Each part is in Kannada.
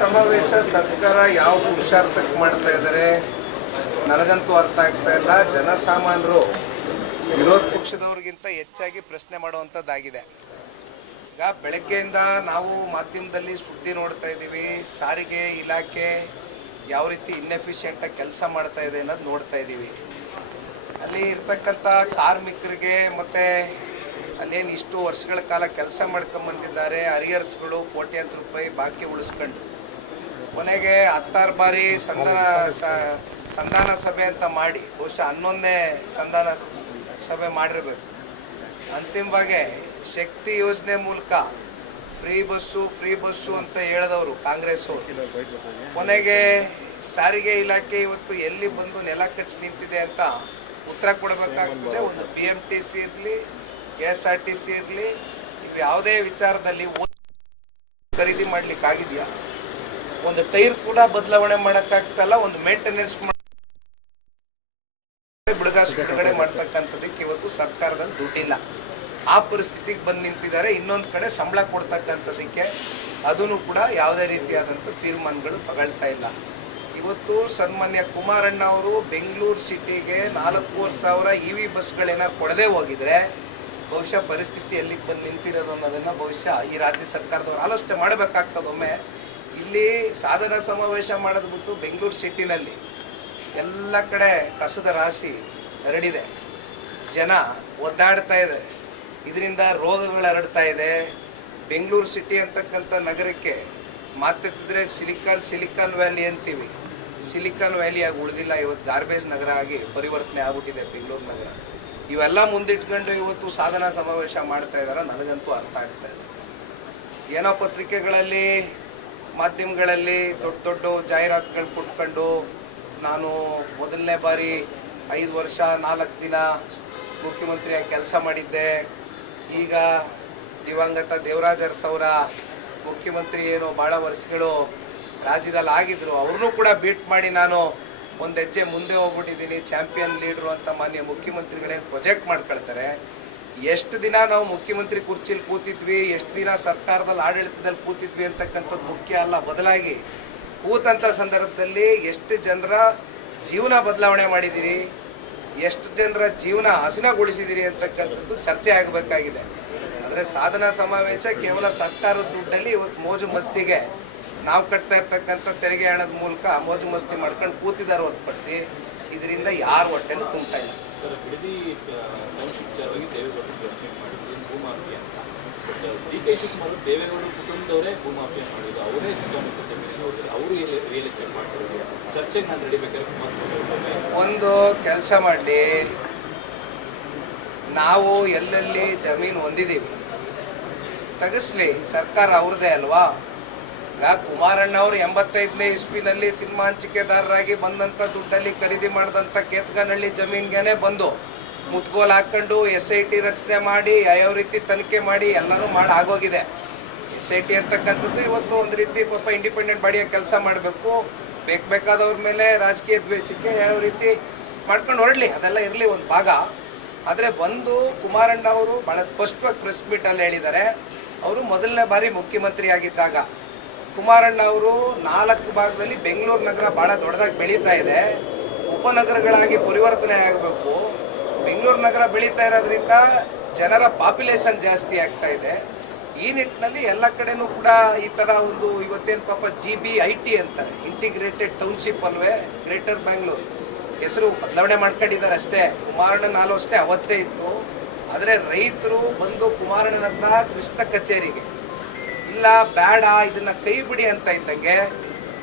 ಸಮಾವೇಶ ಸರ್ಕಾರ ಯಾವ ಪುರುಷಾರ್ಥಕ್ಕೆ ಮಾಡ್ತಾ ಇದ್ದಾರೆ ನನಗಂತೂ ಅರ್ಥ ಆಗ್ತಾ ಇಲ್ಲ. ಜನಸಾಮಾನ್ಯರು ವಿರೋಧ ಪಕ್ಷದವ್ರಿಗಿಂತ ಹೆಚ್ಚಾಗಿ ಪ್ರಶ್ನೆ ಮಾಡುವಂಥದ್ದಾಗಿದೆ. ಈಗ ಬೆಳಗ್ಗೆಯಿಂದ ನಾವು ಮಾಧ್ಯಮದಲ್ಲಿ ಸುದ್ದಿ ನೋಡ್ತಾ ಇದ್ದೀವಿ. ಸಾರಿಗೆ ಇಲಾಖೆ ಯಾವ ರೀತಿ ಇನ್ಎಫಿಷಿಯೆಂಟಾಗಿ ಕೆಲಸ ಮಾಡ್ತಾ ಇದೆ ಅನ್ನೋದು ನೋಡ್ತಾ ಇದ್ದೀವಿ. ಅಲ್ಲಿ ಇರ್ತಕ್ಕಂಥ ಕಾರ್ಮಿಕರಿಗೆ ಮತ್ತು ಅಲ್ಲೇನು ಇಷ್ಟು ವರ್ಷಗಳ ಕಾಲ ಕೆಲಸ ಮಾಡ್ಕೊಂಬಂದಿದ್ದಾರೆ, ಅರಿಯರ್ಸ್ಗಳು ಕೋಟ್ಯಾಂತರ ರೂಪಾಯಿ ಬಾಕಿ ಉಳಿಸ್ಕೊಂಡು ಕೊನೆಗೆ 16 ಬಾರಿ ಸಂಧಾನ ಸಭೆ ಅಂತ ಮಾಡಿ ಬಹುಶಃ 11ನೇ ಸಂಧಾನ ಸಭೆ ಮಾಡಿರಬೇಕು. ಅಂತಿಮವಾಗಿ ಶಕ್ತಿ ಯೋಜನೆ ಮೂಲಕ ಫ್ರೀ ಬಸ್ಸು ಅಂತ ಹೇಳಿದವರು ಕಾಂಗ್ರೆಸ್ ಅವರು ಕೊನೆಗೆ ಸಾರಿಗೆ ಇಲಾಖೆ ಇವತ್ತು ಎಲ್ಲಿ ಬಂದು ನೆಲ ಕಚ್ಚಿ ನಿಂತಿದೆ ಅಂತ ಉತ್ತರ ಕೊಡಬೇಕಾಗ್ತದೆ. ಒಂದು BMTC ಇರಲಿ, KSRTC ಇರಲಿ, ಇವು ಯಾವುದೇ ವಿಚಾರದಲ್ಲಿ ಖರೀದಿ ಮಾಡ್ಲಿಕ್ಕಾಗಿದೆಯಾ? ಒಂದು ಟೈರ್ ಕೂಡ ಬದಲಾವಣೆ ಮಾಡೋಕ್ಕಾಗ್ತಲ್ಲ. ಒಂದು ಮೇಂಟೆನೆನ್ಸ್ ಬಿಡುಗಡೆ ಮಾಡ್ತಕ್ಕಂಥದ್ದಕ್ಕೆ ಇವತ್ತು ಸರ್ಕಾರದಲ್ಲಿ ದುಡ್ಡಿಲ್ಲ. ಆ ಪರಿಸ್ಥಿತಿಗೆ ಬಂದು ನಿಂತಿದ್ದಾರೆ. ಇನ್ನೊಂದು ಕಡೆ ಸಂಬಳ ಕೊಡ್ತಕ್ಕಂಥದ್ದಕ್ಕೆ ಅದನ್ನು ಕೂಡ ಯಾವುದೇ ರೀತಿಯಾದಂಥ ತೀರ್ಮಾನಗಳು ತಗೊಳ್ತಾ ಇಲ್ಲ. ಇವತ್ತು ಸನ್ಮಾನ್ಯ ಕುಮಾರಣ್ಣ ಅವರು ಬೆಂಗಳೂರು ಸಿಟಿಗೆ 4,500 EV ಬಸ್ಗಳೇನಾರು ಕೊಡದೇ ಹೋಗಿದ್ರೆ ಬಹುಶಃ ಪರಿಸ್ಥಿತಿ ಎಲ್ಲಿಗೆ ಬಂದು ನಿಂತಿರೋದು ಅನ್ನೋದನ್ನು ಬಹುಶಃ ಈ ರಾಜ್ಯ ಸರ್ಕಾರದವ್ರು ಆಲೋಚನೆ ಮಾಡಬೇಕಾಗ್ತದೊಮ್ಮೆ. ಇಲ್ಲಿ ಸಾಧನಾ ಸಮಾವೇಶ ಮಾಡೋದು ಬಿಟ್ಟು ಬೆಂಗಳೂರು ಸಿಟಿನಲ್ಲಿ ಎಲ್ಲ ಕಡೆ ಕಸದ ರಾಶಿ ಹರಡಿದೆ, ಜನ ಒದ್ದಾಡ್ತಾ ಇದೆ, ಇದರಿಂದ ರೋಗಗಳು ಹರಡ್ತಾ ಇದೆ. ಬೆಂಗಳೂರು ಸಿಟಿ ಅಂತಕ್ಕಂಥ ನಗರಕ್ಕೆ ಮಾತೆತ್ತಿದ್ರೆ ಸಿಲಿಕಾನ್ ವ್ಯಾಲಿ ಅಂತೀವಿ, ಸಿಲಿಕಾನ್ ವ್ಯಾಲಿಯಾಗಿ ಉಳಿದಿಲ್ಲ. ಇವತ್ತು ಗಾರ್ಬೇಜ್ ನಗರ ಆಗಿ ಪರಿವರ್ತನೆ ಆಗ್ಬಿಟ್ಟಿದೆ ಬೆಂಗಳೂರು ನಗರ. ಇವೆಲ್ಲ ಮುಂದಿಟ್ಕೊಂಡು ಇವತ್ತು ಸಾಧನಾ ಸಮಾವೇಶ ಮಾಡ್ತಾ ಇದ್ದಾರೆ. ನನಗಂತೂ ಅರ್ಥ ಆಗ್ತಾ ಇದೆ. ಏನೋ ಪತ್ರಿಕೆಗಳಲ್ಲಿ ಮಾಧ್ಯಮಗಳಲ್ಲಿ ದೊಡ್ಡ ಜಾಹೀರಾತುಗಳು ಕೊಟ್ಕೊಂಡು ನಾನು ಮೊದಲನೇ ಬಾರಿ 5 ವರ್ಷ 4 ದಿನ ಮುಖ್ಯಮಂತ್ರಿಯಾಗಿ ಕೆಲಸ ಮಾಡಿದ್ದೆ, ಈಗ ದಿವಂಗತ ದೇವರಾಜ ಅರಸು ಅವರ ಮುಖ್ಯಮಂತ್ರಿ ಏನು ಭಾಳ ವರ್ಷಗಳು ರಾಜ್ಯದಲ್ಲಿ ಆಗಿದ್ರು, ಅವ್ರನ್ನೂ ಕೂಡ ಬೀಟ್ ಮಾಡಿ ನಾನು ಒಂದು ಹೆಜ್ಜೆ ಮುಂದೆ ಹೋಗ್ಬಿಟ್ಟಿದ್ದೀನಿ, ಚಾಂಪಿಯನ್ ಲೀಡ್ರು ಅಂತ ಮಾನ್ಯ ಮುಖ್ಯಮಂತ್ರಿಗಳೇನು ಪ್ರೊಜೆಕ್ಟ್ ಮಾಡ್ಕೊಳ್ತಾರೆ. ಎಷ್ಟು ದಿನ ನಾವು ಮುಖ್ಯಮಂತ್ರಿ ಕುರ್ಚಿಲಿ ಕೂತಿದ್ವಿ, ಎಷ್ಟು ದಿನ ಸರ್ಕಾರದಲ್ಲಿ ಆಡಳಿತದಲ್ಲಿ ಕೂತಿದ್ವಿ ಅಂತಕ್ಕಂಥದ್ದು ಮುಖ್ಯ ಅಲ್ಲ. ಬದಲಾಗಿ ಕೂತಂಥ ಸಂದರ್ಭದಲ್ಲಿ ಎಷ್ಟು ಜನರ ಜೀವನ ಬದಲಾವಣೆ ಮಾಡಿದ್ದೀರಿ, ಎಷ್ಟು ಜನರ ಜೀವನ ಹಸನಗೊಳಿಸಿದ್ದೀರಿ ಅಂತಕ್ಕಂಥದ್ದು ಚರ್ಚೆ ಆಗಬೇಕಾಗಿದೆ. ಆದರೆ ಸಾಧನಾ ಸಮಾವೇಶ ಕೇವಲ ಸರ್ಕಾರದ ದುಡ್ಡಲ್ಲಿ ಇವತ್ತು ಮೋಜು ಮಸ್ತಿಗೆ ನಾವು ಕಟ್ತಾ ಇರ್ತಕ್ಕಂಥ ತೆರಿಗೆ ಹಣದ ಮೂಲಕ ಮೋಜು ಮಸ್ತಿ ಮಾಡ್ಕೊಂಡು ಕೂತಿದ್ದಾರೆ ಹೊರತುಪಡಿಸಿ ಇದರಿಂದ ಯಾರು ಹೊಟ್ಟೆನೂ ತುಂಬ್ತಾ ಇಲ್ಲ. ಒಂದು ಕೆಲಸ ಮಾಡಿ, ನಾವು ಎಲ್ಲೆಲ್ಲಿ ಜಮೀನು ಹೊಂದಿದ್ದೀವಿ ತೆಗಿಸ್ಲಿ, ಸರ್ಕಾರ ಅವ್ರದ್ದೇ ಅಲ್ವಾ. ಈಗ ಕುಮಾರಣ್ಣ ಅವರು 85ನೇ ಇಸ್ವಿನಲ್ಲಿ ಸಿನಿಮಾ ಹಂಚಿಕೆದಾರರಾಗಿ ಬಂದಂಥ ದುಡ್ಡಲ್ಲಿ ಖರೀದಿ ಮಾಡಿದಂಥ ಕೇತ್ಗನಹಳ್ಳಿ ಜಮೀನಿಗೆ ಬಂದು ಮುತ್ಗೋಲ್ ಹಾಕ್ಕೊಂಡು SIT ರಚನೆ ಮಾಡಿ ಯಾವ ರೀತಿ ತನಿಖೆ ಮಾಡಿ ಎಲ್ಲರೂ ಮಾಡಿ ಆಗೋಗಿದೆ. SIT ಅಂತಕ್ಕಂಥದ್ದು ಇವತ್ತು ಒಂದು ರೀತಿ ಪಾಪ ಇಂಡಿಪೆಂಡೆಂಟ್ ಬಾಡಿಯಾಗಿ ಕೆಲಸ ಮಾಡಬೇಕು, ಬೇಕಾದವ್ರ ಮೇಲೆ ರಾಜಕೀಯ ದ್ವೇಷಕ್ಕೆ ಯಾವ ರೀತಿ ಮಾಡ್ಕೊಂಡು ಹೊರಡಲಿ, ಅದೆಲ್ಲ ಇರಲಿ ಒಂದು ಭಾಗ. ಆದರೆ ಬಂದು ಕುಮಾರಣ್ಣ ಅವರು ಭಾಳ ಸ್ಪಷ್ಟವಾಗಿ ಪ್ರೆಸ್ ಮೀಟಲ್ಲಿ ಹೇಳಿದ್ದಾರೆ, ಅವರು ಮೊದಲನೇ ಬಾರಿ ಮುಖ್ಯಮಂತ್ರಿ ಆಗಿದ್ದಾಗ ಕುಮಾರಣ್ಣ ಅವರು 4 ಭಾಗದಲ್ಲಿ ಬೆಂಗಳೂರು ನಗರ ಭಾಳ ದೊಡ್ಡದಾಗಿ ಬೆಳೀತಾ ಇದೆ, ಉಪನಗರಗಳಾಗಿ ಪರಿವರ್ತನೆ ಆಗಬೇಕು. ಬೆಂಗಳೂರು ನಗರ ಬೆಳೀತಾ ಇರೋದ್ರಿಂದ ಜನರ ಪಾಪ್ಯುಲೇಷನ್ ಜಾಸ್ತಿ ಆಗ್ತಾ ಇದೆ. ಈ ನಿಟ್ಟಿನಲ್ಲಿ ಎಲ್ಲ ಕಡೆನೂ ಕೂಡ ಈ ಥರ ಒಂದು ಇವತ್ತೇನು ಪಾಪ GBIT ಅಂತಾರೆ, ಇಂಟಿಗ್ರೇಟೆಡ್ ಟೌನ್ಶಿಪ್ ಅಲ್ವೇ, ಗ್ರೇಟರ್ ಬ್ಯಾಂಗ್ಳೂರು ಹೆಸರು ಬದಲಾವಣೆ ಮಾಡ್ಕೊಂಡಿದ್ದಾರೆ ಅಷ್ಟೇ. ಕುಮಾರಣ್ಣನ ಆಲೋಚನೆ ಅವತ್ತೇ ಇತ್ತು. ಆದರೆ ರೈತರು ಬಂದು ಕುಮಾರಣ್ಣನ ಹತ್ರ ಕೃಷ್ಣ ಕಚೇರಿಗೆ ಇಲ್ಲ ಬೇಡ ಇದನ್ನು ಕೈ ಬಿಡಿ ಅಂತ ಇದ್ದಂಗೆ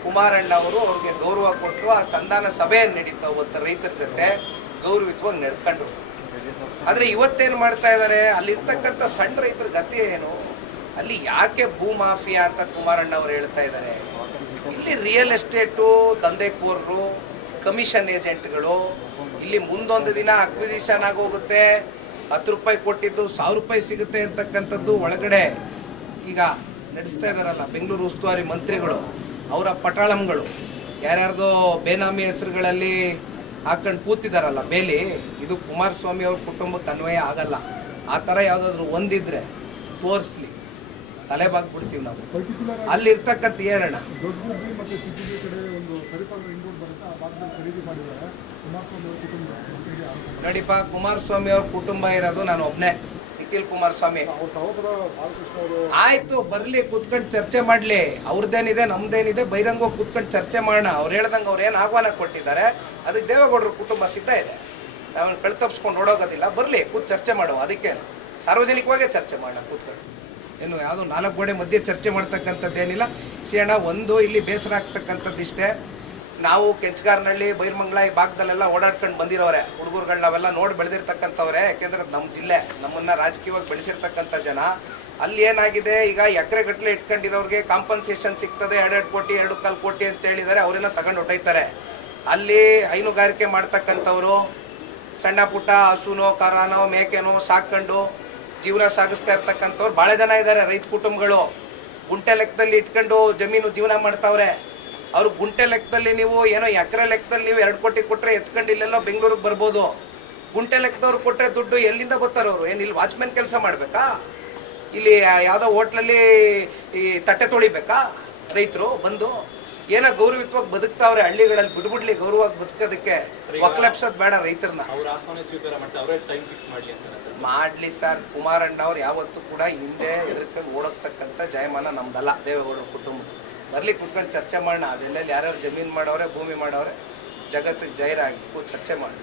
ಕುಮಾರಣ್ಣ ಅವರು ಅವ್ರಿಗೆ ಗೌರವ ಕೊಟ್ಟರು. ಆ ಸಂಧಾನ ಸಭೆಯನ್ನು ನಡೀತಾ ಅವತ್ತು ರೈತರ ಜೊತೆ ಗೌರವಿತವಾಗಿ ನಡ್ಕೊಂಡು. ಆದರೆ ಇವತ್ತೇನು ಮಾಡ್ತಾ ಇದ್ದಾರೆ, ಅಲ್ಲಿರ್ತಕ್ಕಂಥ ಸಣ್ಣ ರೈತರ ಗತಿ ಏನು, ಅಲ್ಲಿ ಯಾಕೆ ಭೂಮಾಫಿಯಾ ಅಂತ ಕುಮಾರಣ್ಣ ಅವರು ಹೇಳ್ತಾ ಇದ್ದಾರೆ. ಇಲ್ಲಿ ರಿಯಲ್ ಎಸ್ಟೇಟು ದಂಧೆಕೋರರು, ಕಮಿಷನ್ ಏಜೆಂಟ್ಗಳು, ಇಲ್ಲಿ ಮುಂದೊಂದು ದಿನ ಅಕ್ವಿಸಿಷನ್ ಆಗೋಗುತ್ತೆ, 10 ರೂಪಾಯಿ ಕೊಟ್ಟಿದ್ದು 1000 ರೂಪಾಯಿ ಸಿಗುತ್ತೆ ಅಂತಕ್ಕಂಥದ್ದು ಒಳಗಡೆ ಈಗ ನಡೆಸ್ತಾ ಇದ್ದಾರಲ್ಲ ಬೆಂಗಳೂರು ಉಸ್ತುವಾರಿ ಮಂತ್ರಿಗಳು, ಅವರ ಪಟಾಳಂಗಳು ಯಾರ್ಯಾರ್ದೋ ಬೇನಾಮಿ ಹೆಸರುಗಳಲ್ಲಿ ಹಾಕೊಂಡು ಕೂತಿದ್ದಾರಲ್ಲ ಬೇಲಿ. ಇದು ಕುಮಾರಸ್ವಾಮಿ ಅವ್ರ ಕುಟುಂಬಕ್ಕೆ ಅನ್ವಯ ಆಗಲ್ಲ. ಆ ಥರ ಯಾವುದಾದ್ರೂ ಒಂದಿದ್ರೆ ತೋರಿಸ್ಲಿ. ತಲೆ ಬಾಗ್ಬಿಡ್ತೀವಿ ನಾವು. ಪರ್ಟಿಕ್ಯುಲರ್ ಅಲ್ಲಿ ಇರ್ತಕ್ಕಂಥ ಹೇಳೋಣ ದೊಡ್ಡಗುಬ್ಬಿ ಮತ್ತು ಚಿಕ್ಕಗುಬ್ಬಿ ಕಡೆ ಒಂದು ಸರಿಪಾಲ ಇಂಡೋರ್ ಬರುತ್ತೆ, ಆ ಭಾಗದಲ್ಲಿ ಖರೀದಿ ಮಾಡಿದ್ದಾರೆ ಕುಮಾರಸ್ವಾಮಿ ಅವರ ಕುಟುಂಬ ಮಂತ್ರಿಗೆ ಆರೋಪ. ನೋಡಿಪ್ಪ, ಕುಮಾರಸ್ವಾಮಿ ಅವ್ರ ಕುಟುಂಬ ಇರೋದು ನಾನು ಒಬ್ಬನೇ, ನಿಖಿಲ್ ಕುಮಾರಸ್ವಾಮಿ. ಅವ್ರ ಸಹೋದರ ಬಾಲಕೃಷ್ಣ ಅವರು ಆಯ್ತು, ಬರ್ಲಿ, ಕೂತ್ಕೊಂಡು ಚರ್ಚೆ ಮಾಡ್ಲಿ. ಅವ್ರದ್ದೇನಿದೆ ನಮ್ದೇನಿದೆ ಬಹಿರಂಗವಾಗಿ ಕೂತ್ಕೊಂಡು ಚರ್ಚೆ ಮಾಡೋಣ. ಅವ್ರು ಹೇಳ್ದಂಗೆ ಅವ್ರು ಏನು ಆಹ್ವಾನ ಕೊಟ್ಟಿದ್ದಾರೆ ಅದಕ್ಕೆ ದೇವೇಗೌಡರ ಕುಟುಂಬ ಸಿದ್ಧ ಇದೆ. ನಾವು ಕಳ್ತಪ್ಸ್ಕೊಂಡು ಓಡೋಗೋದಿಲ್ಲ. ಬರಲಿ, ಕೂತ್ ಚರ್ಚೆ ಮಾಡುವ. ಅದಕ್ಕೆ ಸಾರ್ವಜನಿಕವಾಗೇ ಚರ್ಚೆ ಮಾಡೋಣ ಕೂತ್ಕೊಂಡು. ಏನು ಯಾವುದೋ 4 ಗೋಡೆ ಮಧ್ಯೆ ಚರ್ಚೆ ಮಾಡ್ತಕ್ಕಂಥದ್ದೇನಿಲ್ಲ. ಸಿಯೋಣ ಒಂದು ಇಲ್ಲಿ ಬೇಸರ ಆಗ್ತಕ್ಕಂಥದ್ದು ಇಷ್ಟೇ, ನಾವು ಕೆಂಚಗಾರನಹಳ್ಳಿ ಬೈರಮಂಗಲ ಈ ಭಾಗದಲ್ಲೆಲ್ಲ ಓಡಾಡ್ಕೊಂಡು ಬಂದಿರೋರೆ ಹುಡುಗರುಗಳು, ನಾವೆಲ್ಲ ನೋಡಿ ಬೆಳೆದಿರ್ತಕ್ಕಂಥವ್ರೆ. ಯಾಕೆಂದರೆ ನಮ್ಮ ಜಿಲ್ಲೆ, ನಮ್ಮನ್ನು ರಾಜಕೀಯವಾಗಿ ಬೆಳೆಸಿರ್ತಕ್ಕಂಥ ಜನ. ಅಲ್ಲಿ ಏನಾಗಿದೆ, ಈಗ ಎಕರೆಗಟ್ಟಲೆ ಇಟ್ಕೊಂಡಿರೋರಿಗೆ ಕಾಂಪನ್ಸೇಷನ್ ಸಿಗ್ತದೆ, 2 ಕೋಟಿ 2.25 ಕೋಟಿ ಅಂತ ಹೇಳಿದ್ದಾರೆ. ಅವರೆಲ್ಲ ತಗೊಂಡು ಹೊಟ್ಟೋಯ್ತಾರೆ. ಅಲ್ಲಿ ಹೈನುಗಾರಿಕೆ ಮಾಡ್ತಕ್ಕಂಥವ್ರು ಸಣ್ಣ ಪುಟ್ಟ ಹಸುನೋ ಕರಾನೋ ಮೇಕೆನೋ ಸಾಕೊಂಡು ಜೀವನ ಸಾಗಿಸ್ತಾ ಇರ್ತಕ್ಕಂಥವ್ರು ಭಾಳ ಜನ ಇದ್ದಾರೆ. ರೈತ ಕುಟುಂಬಗಳು ಗುಂಟೆ ಲೆಕ್ಕದಲ್ಲಿ ಇಟ್ಕೊಂಡು ಜಮೀನು ಜೀವನ ಮಾಡ್ತಾವ್ರೆ. ಅವ್ರು ಗುಂಟೆ ಲೆಕ್ಕದಲ್ಲಿ ನೀವು ಏನೋ ಎಕರೆ ಲೆಕ್ಕದಲ್ಲಿ ನೀವು 2 ಕೋಟಿ ಕೊಟ್ಟರೆ ಎತ್ಕೊಂಡು ಇಲ್ಲೆಲ್ಲೋ ಬೆಂಗಳೂರಿಗೆ ಬರ್ಬೋದು. ಗುಂಟೆ ಲೆಕ್ಕದವ್ರು ಕೊಟ್ಟರೆ ದುಡ್ಡು ಎಲ್ಲಿಂದ ಬರ್ತಾರೆ? ಅವರು ಏನು ಇಲ್ಲಿ ವಾಚ್ಮೆನ್ ಕೆಲಸ ಮಾಡಬೇಕಾ? ಇಲ್ಲಿ ಯಾವುದೋ ಹೋಟ್ಲಲ್ಲಿ ಈ ತಟ್ಟೆ ತೊಳಿಬೇಕಾ ರೈತರು ಬಂದು? ಏನೋ ಗೌರವಯುತವಾಗಿ ಬದುಕ್ತಾವ್ರೆ ಹಳ್ಳಿಗಳಲ್ಲಿ. ಬಿಡ್ಬಿಡ್ಲಿ ಗೌರವವಾಗಿ ಬದುಕೋದಕ್ಕೆ. ಒಕ್ಲೆಪ್ಸೋದು ಬೇಡ ರೈತರನ್ನ. ಮಾಡಲಿ ಸರ್. ಕುಮಾರಣ್ಣ ಅವ್ರು ಯಾವತ್ತೂ ಕೂಡ ಹಿಂದೆ ಎದುರ್ಕೊಂಡು ಓಡೋಗ್ತಕ್ಕಂಥ ಜಯಮಾನ ನಮ್ದಲ್ಲ, ದೇವೇಗೌಡರ ಕುಟುಂಬ. ಬರಲಿ, ಕೂತ್ಕೊಂಡು ಚರ್ಚೆ ಮಾಡೋಣ. ಅದೆಲ್ಲ ಯಾರ್ಯಾರು ಜಮೀನು ಮಾಡವ್ರೆ ಭೂಮಿ ಮಾಡವ್ರೆ ಜಗತ್ತಿಗೆ ಜೈರಾಗಿ ಚರ್ಚೆ ಮಾಡಿ.